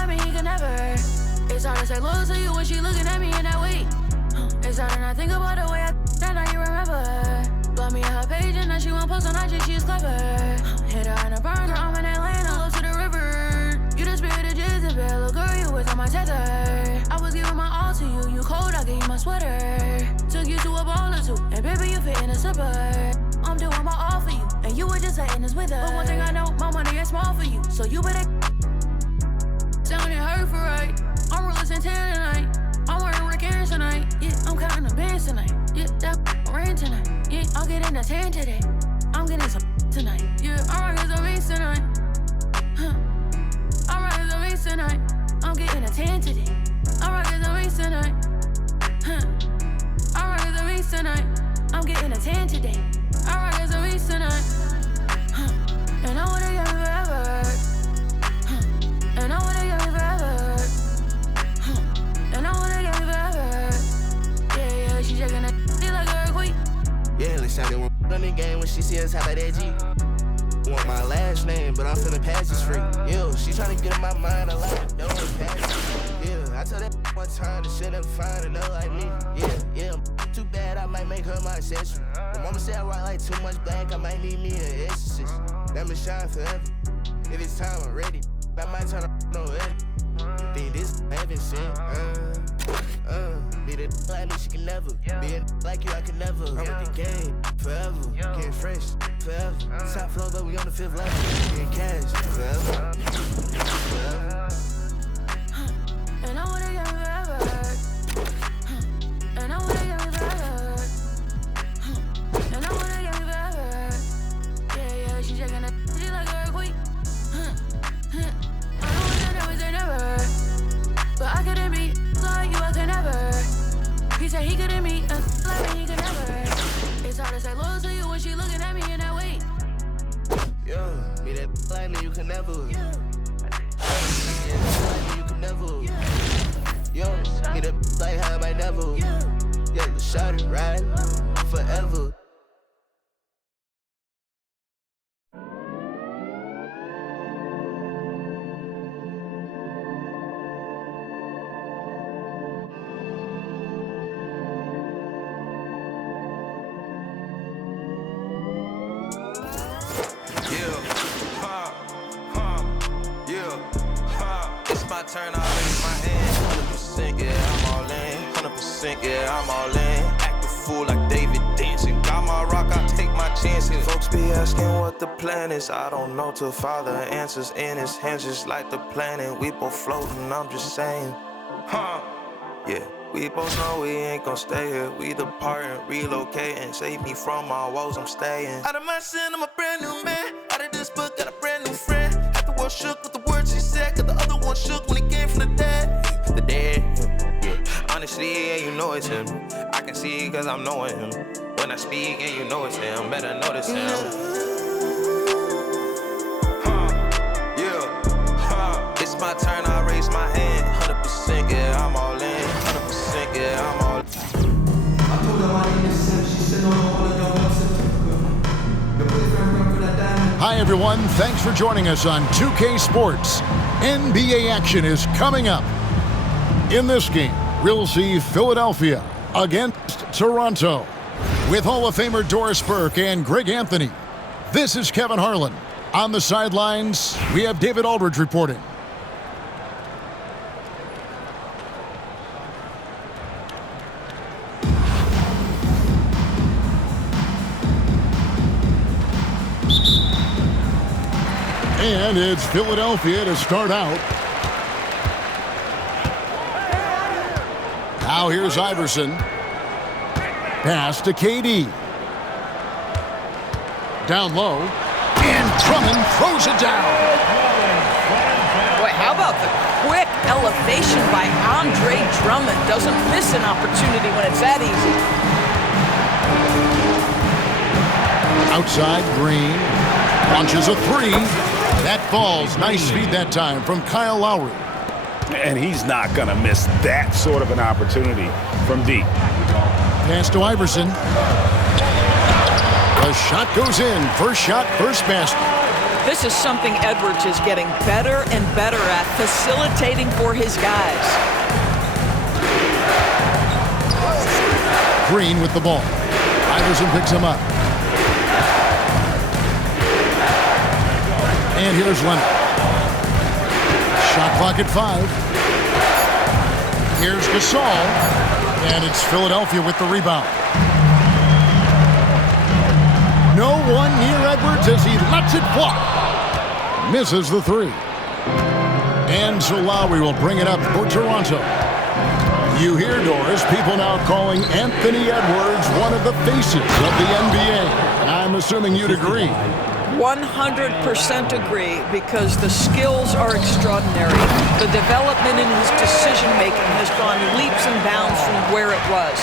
like me, he can never. It's hard to say loyal to you when she looking at me in that way. It's hard to not think about the way I that now you remember. Blow me on her page and now she won't post on IG, she's clever. Hit her in a burner, I'm in Atlanta, close to the river. You the spirit of Jezebel, little girl, you was on my tether. I was giving my all to you, you cold, I gave you my sweater. Took you to a ball or two, and baby, you fit in a slipper. I'm doing my all for you, and you were just letting us with her. But one thing I know, my money is small for you, so you better sounding hurt for right. I'm real as 10 tonight. I'm wearing Rick Aaron's tonight. Yeah, I'm counting the bands tonight. Yeah, that rain tonight. Yeah, I'll get in the 10 today. I'm getting some tonight. Yeah, I'm rocking some beats tonight. I'm rocking some beats tonight. I'm getting a 10 today. I'm rocking some beats tonight. I'm rocking some beats tonight. I'm getting a 10 today. I'm rocking some beats tonight. And I wanna get me forever. And I wanna get me forever. And I wanna get me forever. Yeah, yeah, she shaking that like a earthquake. Yeah, let's shout it on the game when she see us, how about that G? Want my last name, but I'm finna pass this free. Yo, she tryna get in my mind, I like it, don't pass it. Yeah, I told that one time that shit never find another like me. Yeah, too bad, I might make her my accessory. The mama said I rock like too much black, I might need me an exorcist. Let me shine forever. If it's time, I'm ready. I might turn up no edit. Think this heaven sent. Be the like me, she can never. Be a like you, I can never. I'm with the game forever. Getting fresh forever. Top floor, but we on the 5th level. Getting cash forever. And I wanna get me forever. And I wanna get me forever. And I wanna get me forever. Yeah, yeah, she shaking that like a earthquake. I know it's never say never, but I couldn't be like you, I could never. He said he couldn't meet us like me, he could never. It's hard to say loyal to you when she looking at me in that way. Yo, be that like me, you can never. Yeah, like me, you can never. Yo, be that like how I might never. Yeah, the shot it right forever. Turn, I raise my hand. 100%, yeah, I'm all in. 100%, yeah, I'm all in. Act a fool like David dancing. Got my rock, I take my chances. Folks be asking what the plan is. I don't know till Father answers in his hands, just like the planet. We both floating, I'm just saying. Yeah, we both know we ain't gon' stay here. We depart and relocate and save me from my woes, I'm staying. Out of my sin, I'm a brand new man. Out of this book, got a brand new friend. Half the world shook with the words she said, cause the other one shook when he came from the dead. The dead, yeah. Honestly, yeah, you know it's him. I can see it cause I'm knowing him. When I speak, and you know it's him. Better notice him. It's my turn, I raise my hand. 100%, yeah, I'm all in. 100%, yeah, I'm all in. I told her my name is Sam. She said, no, all of y'all want to. Your boyfriend run for that diamond. Hi, everyone. Thanks for joining us on 2K Sports. NBA action is coming up. In this game, we'll see Philadelphia against Toronto with Hall of Famer Doris Burke and Greg Anthony. This is Kevin Harlan. On the sidelines, we have David Aldridge reporting. And it's Philadelphia to start out. Now here's Iverson. Pass to KD. Down low. And Drummond throws it down. Boy, how about the quick elevation by Andre Drummond? Doesn't miss an opportunity when it's that easy. Outside, Green. Launches a three. That falls. Nice feed that time from Kyle Lowry. And he's not going to miss that sort of an opportunity from deep. Pass to Iverson. The shot goes in. First shot, first basket. This is something Edwards is getting better and better at, facilitating for his guys. Green with the ball. Iverson picks him up. And here's Leonard. Shot clock at 5. Here's Gasol. And it's Philadelphia with the rebound. No one near Edwards as he lets it fly. Misses the 3. And so Lowry will bring it up for Toronto. You hear, Doris, people now calling Anthony Edwards one of the faces of the NBA. And I'm assuming you'd agree. 100% agree, because the skills are extraordinary. The development in his decision-making has gone leaps and bounds from where it was.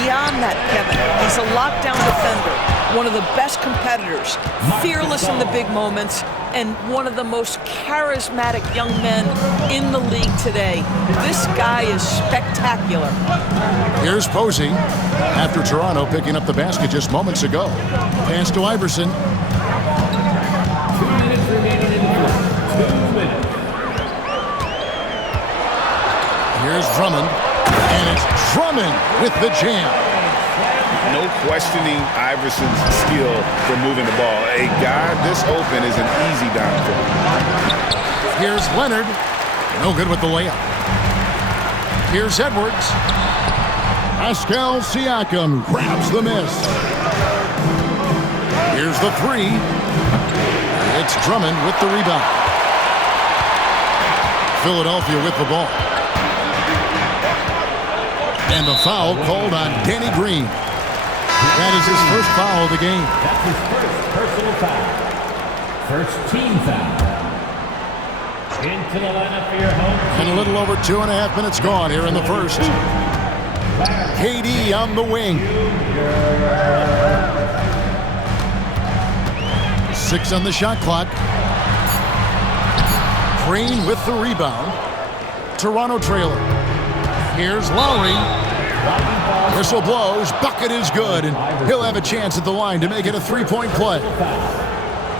Beyond that, Kevin, he's a lockdown defender, one of the best competitors, fearless in the big moments, and one of the most charismatic young men in the league today. This guy is spectacular. Here's Posey after Toronto picking up the basket just moments ago. Pass to Iverson. 2 minutes remaining in the fourth. 2 minutes. Here's Drummond. And it's Drummond with the jam. No questioning Iverson's skill for moving the ball. A guy this open is an easy down for him. Here's Leonard. No good with the layup. Here's Edwards. Pascal Siakam grabs the miss. Here's the 3. It's Drummond with the rebound. Philadelphia with the ball. And the foul called on Danny Green. That is his first foul of the game. That's his first personal foul. First team foul. Into the lineup for your home team. And a little over 2.5 minutes gone here in the first. KD on the wing. 6 on the shot clock. Green with the rebound. Toronto trailer. Here's Lowry. Whistle blows. Bucket is good. And he'll have a chance at the line to make it a 3-point play.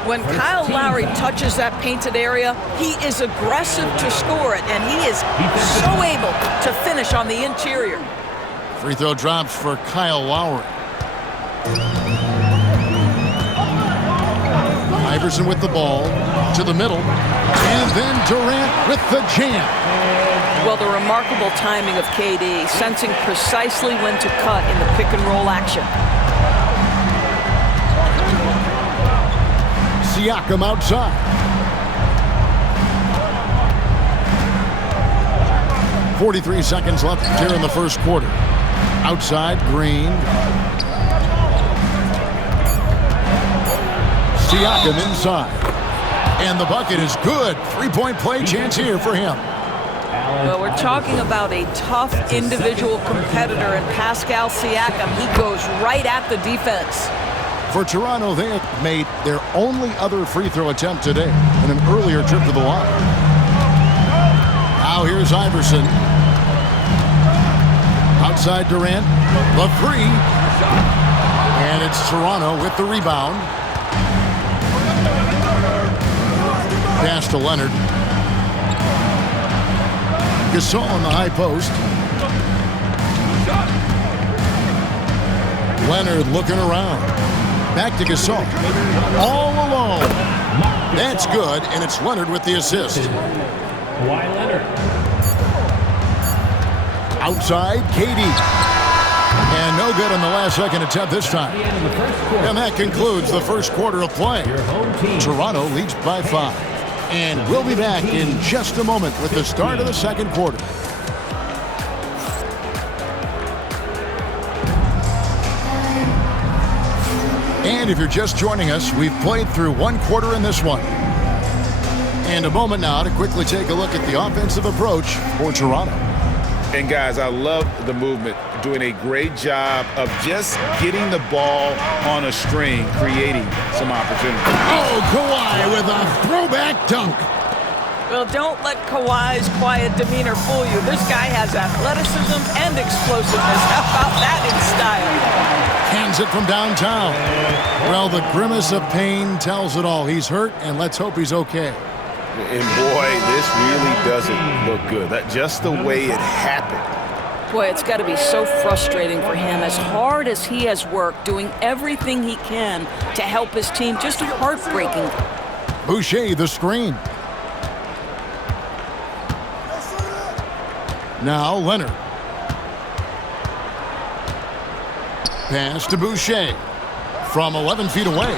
When Kyle Lowry touches that painted area, he is aggressive to score it, and he is so able to finish on the interior. Free throw drops for Kyle Lowry. Iverson with the ball to the middle. And then Durant with the jam. Well, the remarkable timing of KD, sensing precisely when to cut in the pick and roll action. Siakam outside. .43 seconds left here in the first quarter. Outside, Green. Siakam inside. And the bucket is good. 3-point play chance here for him. Well, we're talking about a tough individual competitor in Pascal Siakam. He goes right at the defense. For Toronto, they have made their only other free throw attempt today in an earlier trip to the line. Now here's Iverson. Outside Durant. The 3. And it's Toronto with the rebound. Pass to Leonard. Gasol on the high post. Leonard looking around. Back to Gasol. All alone. That's good, and it's Leonard with the assist. Kawhi Leonard. Outside, KD. And no good on the last second attempt this time. And that concludes the first quarter of play. Toronto leads by 5. And we'll be back in just a moment with the start of the second quarter. And if you're just joining us, we've played through one quarter in this one. And a moment now to quickly take a look at the offensive approach for Toronto. And guys, I love the movement, doing a great job of just getting the ball on a string, creating some opportunity. Oh, Kawhi with a throwback dunk. Well, don't let Kawhi's quiet demeanor fool you. This guy has athleticism and explosiveness. How about that in style? Hands it from downtown. Well, the grimace of pain tells it all. He's hurt, and let's hope he's okay. And boy, this really doesn't look good. Just the way it happened. Boy, it's got to be so frustrating for him. As hard as he has worked, doing everything he can to help his team, just heartbreaking. Boucher, the screen. Now Leonard. Pass to Boucher. From 11 feet away.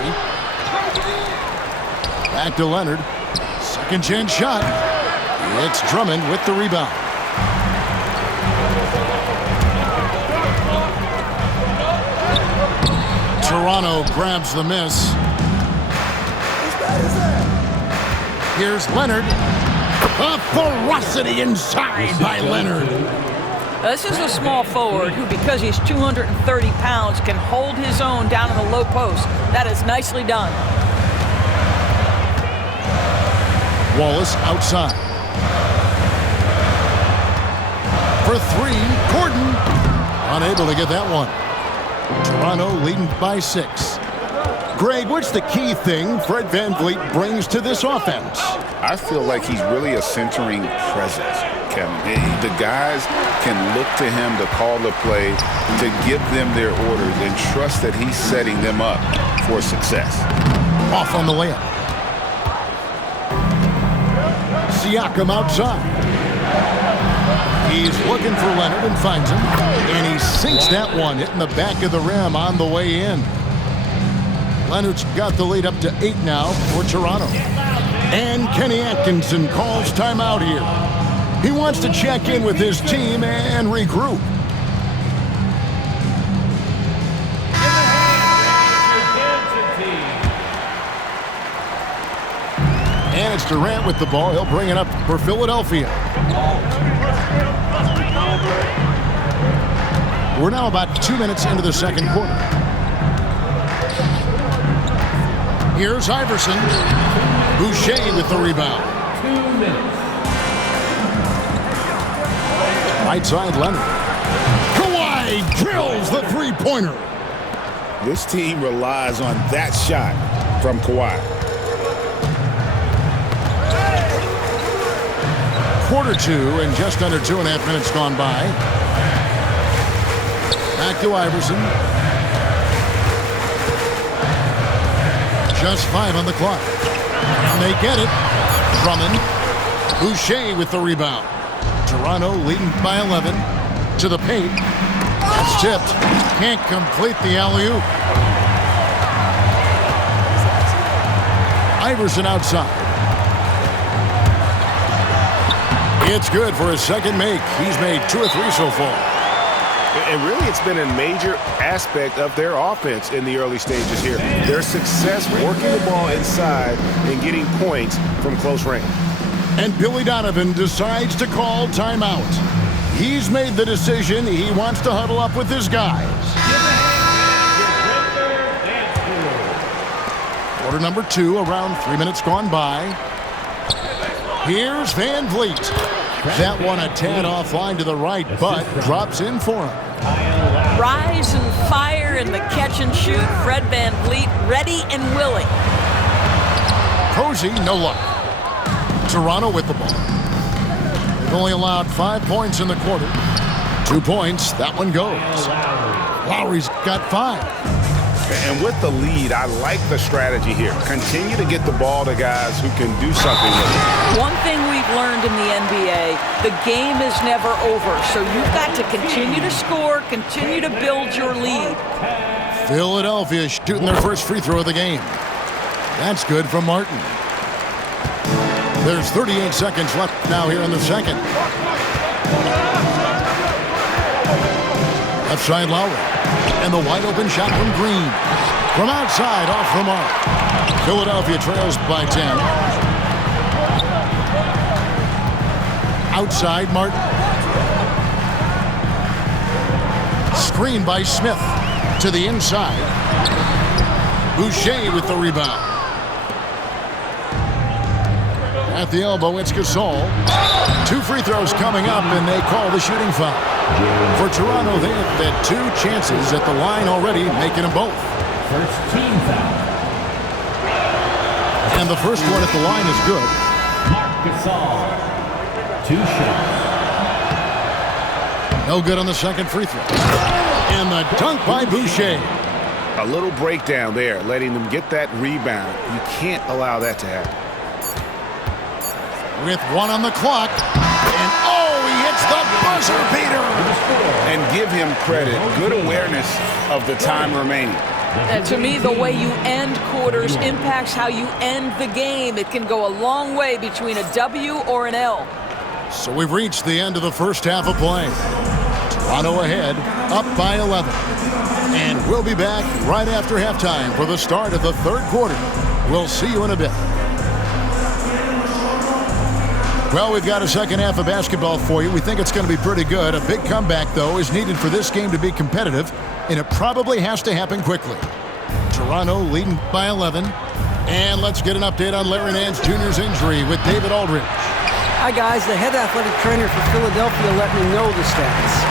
Back to Leonard. Second chance shot. It's Drummond with the rebound. Toronto grabs the miss. Here's Leonard. A ferocity inside by Leonard. This is a small forward who, because he's 230 pounds, can hold his own down in the low post. That is nicely done. Wallace outside. For three, Gordon. Unable to get that one. Toronto leading by 6. Greg, what's the key thing Fred VanVleet brings to this offense? I feel like he's really a centering presence, Kevin. The guys can look to him to call the play, to give them their orders, and trust that he's setting them up for success. Off on the layup. Siakam outside. He's looking for Leonard and finds him. And he sinks that one, hitting the back of the rim on the way in. Leonard's got the lead up to 8 now for Toronto. And Kenny Atkinson calls timeout here. He wants to check in with his team and regroup. And it's Durant with the ball. He'll bring it up for Philadelphia. We're now about 2 minutes into the second quarter. Here's Iverson. Boucher with the rebound. 2 minutes. Right side, Leonard. Kawhi drills the three-pointer. This team relies on that shot from Kawhi. Quarter 2 and just under 2.5 minutes gone by. Back to Iverson. Just 5 on the clock. And they get it. Drummond. Boucher with the rebound. Toronto leading by 11. To the paint. That's tipped. Can't complete the alley-oop. Iverson outside. It's good for his second make. He's made 2 or 3 so far. And really, it's been a major aspect of their offense in the early stages here. Their success working the ball inside and getting points from close range. And Billy Donovan decides to call timeout. He's made the decision. He wants to huddle up with his guys. Quarter number 2, around 3 minutes gone by. Here's VanVleet. That one a tad offline to the right, but drops in for him. Rise and fire in the catch and shoot. Fred VanVleet ready and willing. Posey, no luck. Toronto with the ball. They've only allowed 5 points in the quarter. 2 points, that one goes. Lowry's got 5. And with the lead, I like the strategy here. Continue to get the ball to guys who can do something with it. One thing we've learned in the NBA, the game is never over. So you've got to continue to score, continue to build your lead. Philadelphia shooting their first free throw of the game. That's good from Martin. There's 38 seconds left now here in the second. Left side Lowry. And the wide open shot from Green. From outside, off the mark. Philadelphia trails by 10. Outside, Martin. Screen by Smith. To the inside. Boucher with the rebound. At the elbow, it's Gasol. 2 free throws coming up, and they call the shooting foul. For Toronto, they have had 2 chances at the line already, making them both. First team foul. And the first one at the line is good. Marc Gasol. 2 shots. No good on the second free throw. And the dunk by Boucher. A little breakdown there, letting them get that rebound. You can't allow that to happen. With 1 on the clock. And he hits the buzzer beater. And give him credit. Good awareness of the time remaining. To me, the way you end quarters impacts how you end the game. It can go a long way between a W or an L. So we've reached the end of the first half of play. Toronto ahead, up by 11. And we'll be back right after halftime for the start of the third quarter. We'll see you in a bit. Well, we've got a second half of basketball for you. We think it's going to be pretty good. A big comeback, though, is needed for this game to be competitive, and it probably has to happen quickly. Toronto leading by 11. And let's get an update on Larry Nance Jr.'s injury with David Aldridge. Hi, guys. The head athletic trainer for Philadelphia let me know the stats.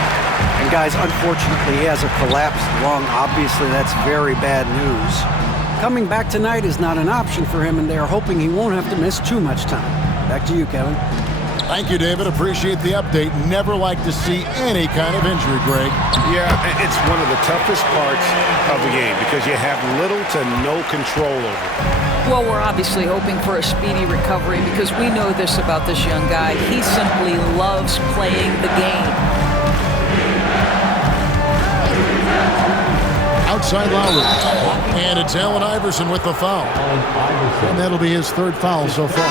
And, guys, unfortunately, he has a collapsed lung. Obviously, that's very bad news. Coming back tonight is not an option for him, and they are hoping he won't have to miss too much time. Back to you, Kevin. Thank you, David. Appreciate the update. Never like to see any kind of injury, Greg. Yeah, it's one of the toughest parts of the game because you have little to no control over it. Well, we're obviously hoping for a speedy recovery because we know this about this young guy. He simply loves playing the game. Outside Lowry. And it's Allen Iverson with the foul. And that'll be his 3rd foul so far.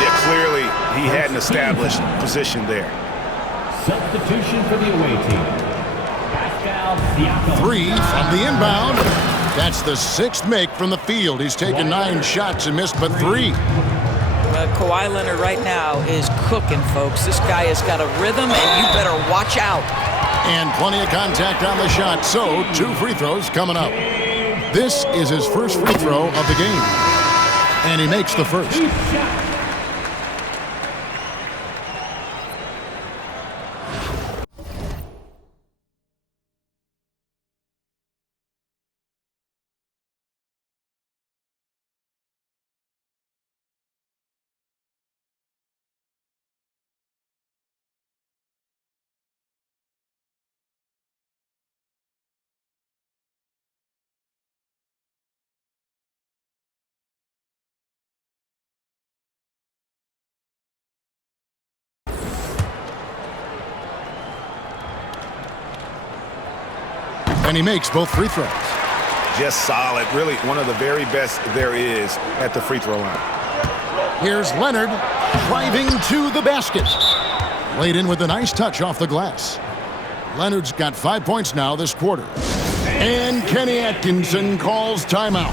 Yeah, clearly he had an established position there. Substitution for the away team. Pascal Siakam. 3 from the inbound. That's the 6th make from the field. He's taken 9 shots and missed but 3. Kawhi Leonard right now is cooking, folks. This guy has got a rhythm, and you better watch out. And plenty of contact on the shot, so 2 free throws coming up. This is his first free throw of the game. And he makes the first. And he makes both free throws. Just solid. Really one of the very best there is at the free throw line. Here's Leonard driving to the basket. Laid in with a nice touch off the glass. Leonard's got 5 points now this quarter. And Kenny Atkinson calls timeout.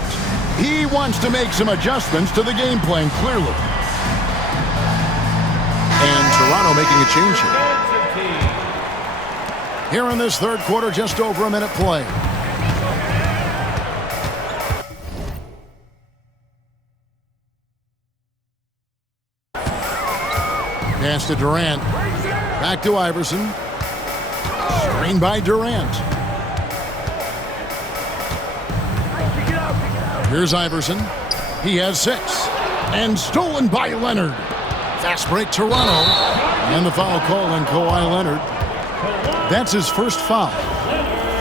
He wants to make some adjustments to the game plan, clearly. And Toronto making a change here. Here in this third quarter, just over a minute play. Pass to Durant. Back to Iverson. Screen by Durant. Here's Iverson. He has 6. And stolen by Leonard. Fast break Toronto. And the foul call on Kawhi Leonard. That's his first foul.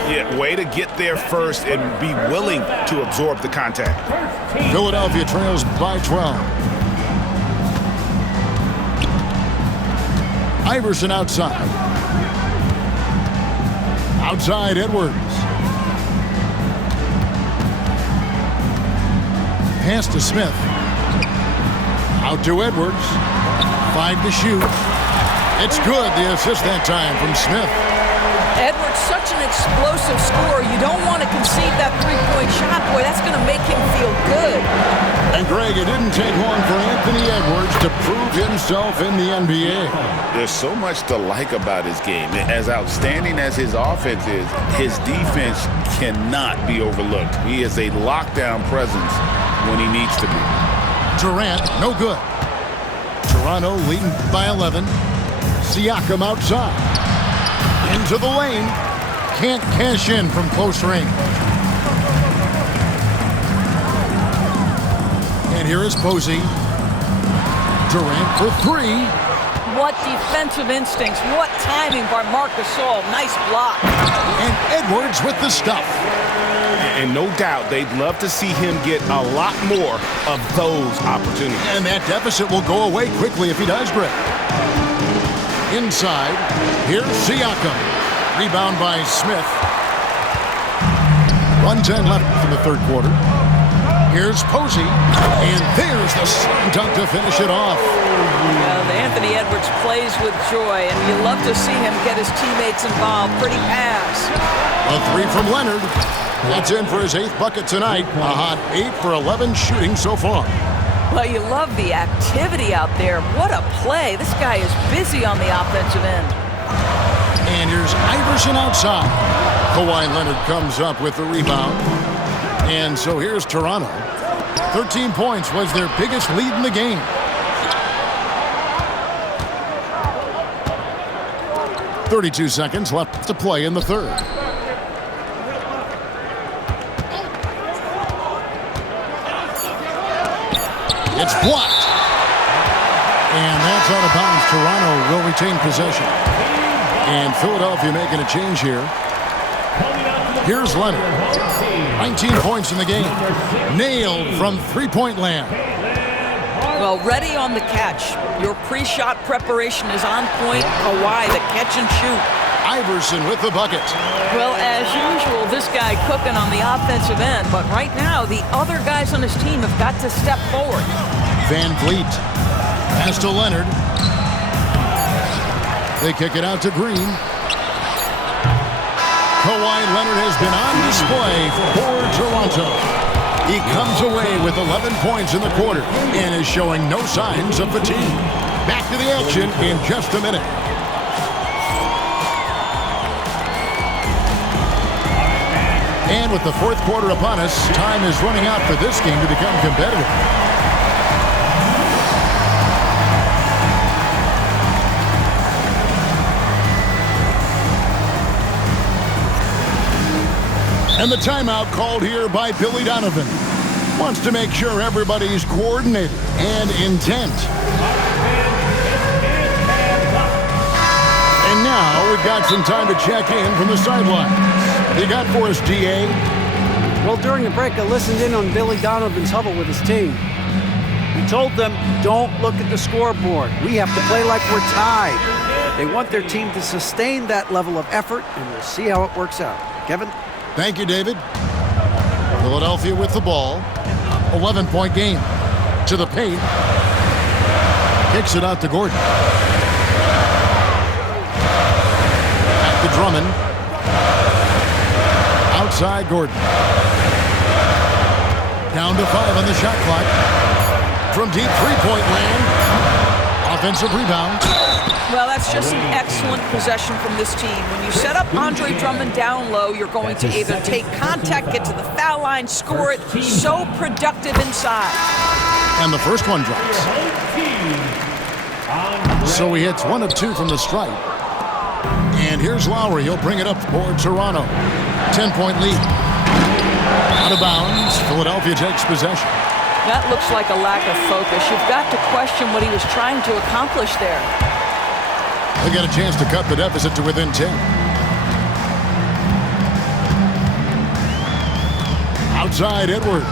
Yeah, way to get there first and be willing to absorb the contact. Philadelphia trails by 12. Iverson outside. Outside Edwards. Pass to Smith. Out to Edwards. 5 to shoot. It's good, the assist that time from Smith. Edwards, such an explosive scorer. You don't want to concede that three-point shot. Boy, that's going to make him feel good. And, Greg, it didn't take long for Anthony Edwards to prove himself in the NBA. There's so much to like about his game. As outstanding as his offense is, his defense cannot be overlooked. He is a lockdown presence when he needs to be. Durant, no good. Toronto leading by 11. Siakam outside. Into the lane. Can't cash in from close range. And here is Posey. Durant for three. What defensive instincts. What timing by Marc Gasol. Nice block. And Edwards with the stuff. And no doubt they'd love to see him get a lot more of those opportunities. And that deficit will go away quickly if he does, Greg. Inside, here's Siakam. Rebound by Smith. 1:10 left in the third quarter. Here's Posey. And there's the slam dunk to finish it off. Anthony Edwards plays with joy, and you love to see him get his teammates involved. Pretty pass. A three from Leonard. That's in for his 8th bucket tonight. A hot 8 for 11 shooting so far. Well, you love the activity out there. What a play. This guy is busy on the offensive end. And here's Iverson outside. Kawhi Leonard comes up with the rebound. And so here's Toronto. 13 points was their biggest lead in the game. .32 seconds left to play in the third. It's blocked. And that's out of bounds. Toronto will retain possession. And Philadelphia making a change here. Here's Leonard. 19 points in the game. Nailed from three-point land. Well, ready on the catch. Your pre-shot preparation is on point. Kawhi, the catch and shoot. Iverson with the bucket. Well, as usual, this guy cooking on the offensive end. But right now, the other guys on his team have got to step forward. Van Vliet. Pass to Leonard. They kick it out to Green. Kawhi Leonard has been on display for Toronto. He comes away with 11 points in the quarter and is showing no signs of fatigue. Back to the action in just a minute. And with the fourth quarter upon us, time is running out for this game to become competitive. And the timeout called here by Billy Donovan. Wants to make sure everybody's coordinated and intent. And now we've got some time to check in from the sidelines. You got for us, DA? Well, during the break, I listened in on Billy Donovan's huddle with his team. He told them, don't look at the scoreboard. We have to play like we're tied. They want their team to sustain that level of effort, and we'll see how it works out. Kevin? Thank you, David. Philadelphia with the ball. 11-point game. To the paint. Kicks it out to Gordon. Back to Drummond. Outside Gordon. Down to 5 on the shot clock. From deep three-point land. Offensive rebound. Well, that's just an excellent possession from this team. When you set up Andre Drummond down low, you're going to either take contact, get to the foul line, score it. So productive inside. And the first one drops. So he hits 1 of 2 from the stripe. And here's Lowry. He'll bring it up for Toronto. 10-point lead. Out of bounds. Philadelphia takes possession. That looks like a lack of focus. You've got to question what he was trying to accomplish there. They get a chance to cut the deficit to within 10. Outside Edwards.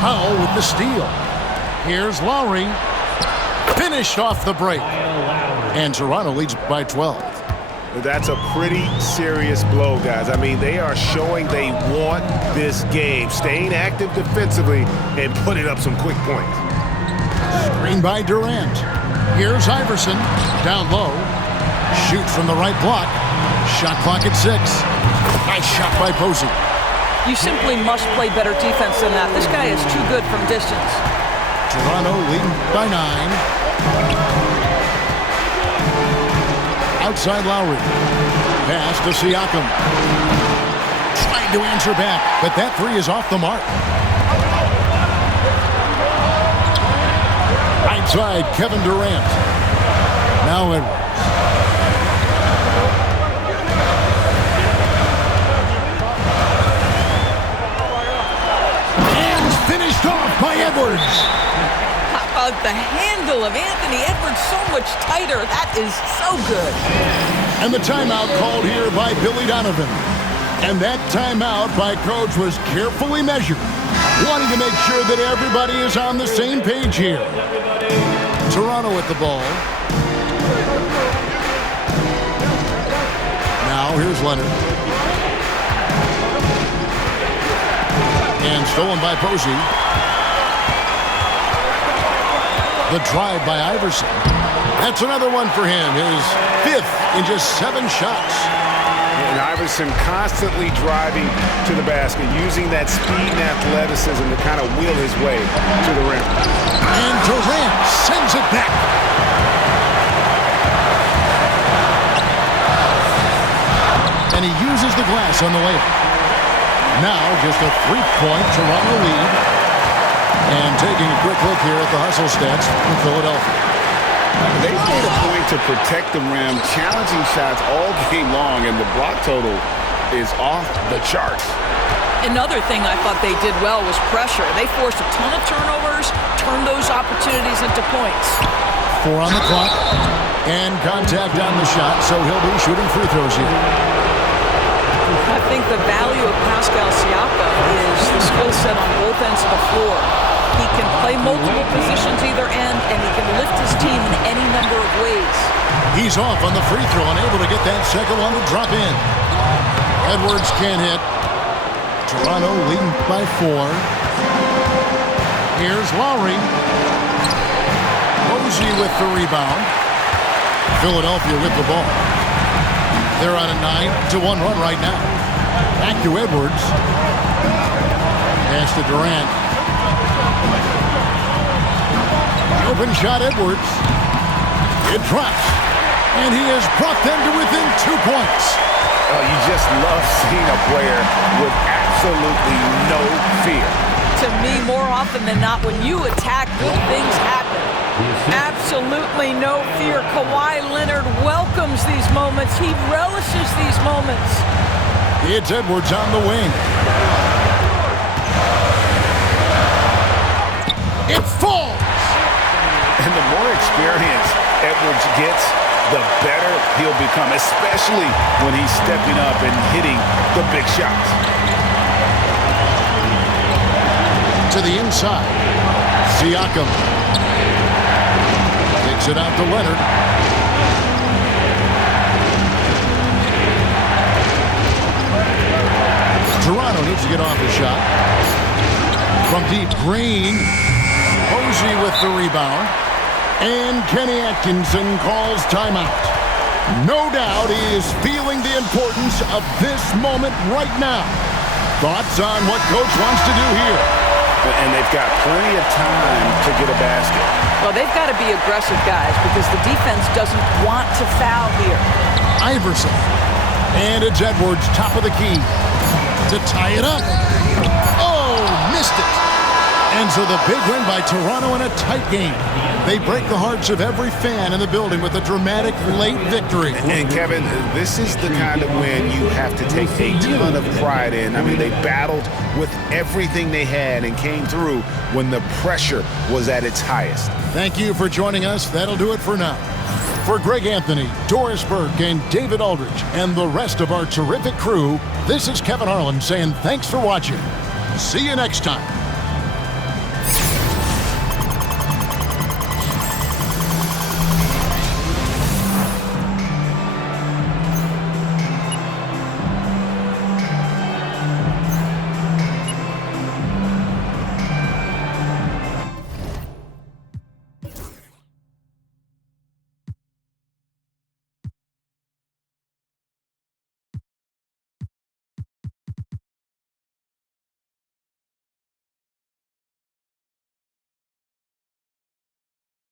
Powell with the steal. Here's Lowry. Finished off the break. And Toronto leads by 12. That's a pretty serious blow, guys. I mean, they are showing they want this game, staying active defensively and putting up some quick points. Screen by Durant. Here's Iverson. Down low. Shoots from the right block. Shot clock at 6. Nice shot by Posey. You simply must play better defense than that. This guy is too good from distance. Toronto leading by 9. Outside Lowry. Pass to Siakam. Trying to answer back, but that three is off the mark. Outside Kevin Durant. Now Edwards. Edwards. How about the handle of Anthony Edwards so much tighter? That is so good. And the timeout called here by Billy Donovan. And that timeout by Coach was carefully measured, wanting to make sure that everybody is on the same page here. Toronto with the ball. Now here's Leonard. And stolen by Posey. The drive by Iverson. That's another one for him. His 5th in just 7 shots. And Iverson constantly driving to the basket, using that speed and athleticism to kind of wheel his way to the rim. And Durant sends it back. And he uses the glass on the layup. Now just a 3-point Toronto lead. And taking a quick look here at the hustle stats in Philadelphia. They've made a point to protect the rim, challenging shots all game long, and the block total is off the charts. Another thing I thought they did well was pressure. They forced a ton of turnovers, turned those opportunities into points. 4 on the clock, and contact on the shot, so he'll be shooting free throws here. I think the value of Pascal Siakam is the skill set on both ends of the floor. He can play multiple positions either end, and he can lift his team in any number of ways. He's off on the free throw, unable to get that second one to drop in. Edwards can't hit. Toronto leading by 4. Here's Lowry. Posey with the rebound. Philadelphia with the ball. They're on a 9-1 run right now. Back to Edwards. Pass to Durant. Open shot, Edwards. It drops. And he has brought them to within 2 points. Oh, you just love seeing a player with absolutely no fear. To me, more often than not, when you attack, good things happen. Absolutely no fear. Kawhi Leonard welcomes these moments. He relishes these moments. It's Edwards on the wing. It falls. And the more experience Edwards gets, the better he'll become, especially when he's stepping up and hitting the big shots. To the inside. Siakam. Takes it out to Leonard. Toronto needs to get off the shot. From deep, Green. Posey with the rebound. And Kenny Atkinson calls timeout. No doubt he is feeling the importance of this moment right now. Thoughts on what Coach wants to do here? And they've got plenty of time to get a basket. Well, they've got to be aggressive, guys, because the defense doesn't want to foul here. Iverson. And it's Edwards, top of the key. To tie it up. Oh, missed it. And so the big win by Toronto in a tight game. They break the hearts of every fan in the building with a dramatic late victory. And Kevin, this is the kind of win you have to take a ton of pride in. I mean, they battled with everything they had and came through when the pressure was at its highest. Thank you for joining us. That'll do it for now. For Greg Anthony, Doris Burke, and David Aldridge, and the rest of our terrific crew, this is Kevin Harlan saying thanks for watching. See you next time.